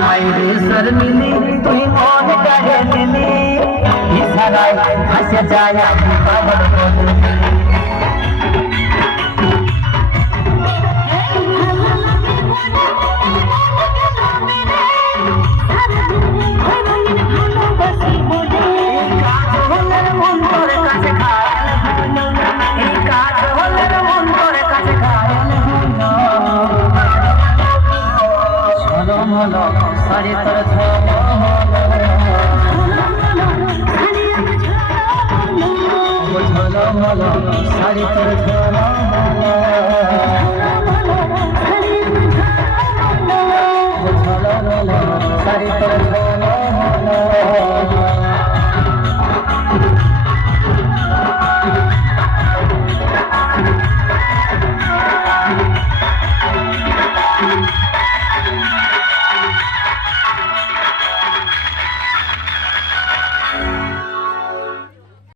মাইরে শর্মিলি তুই মন কাড়ে নিলি ইশারায় হাসে যায় আমি পাগল বলি सारे तरफ सारी तरफ सारी तरफ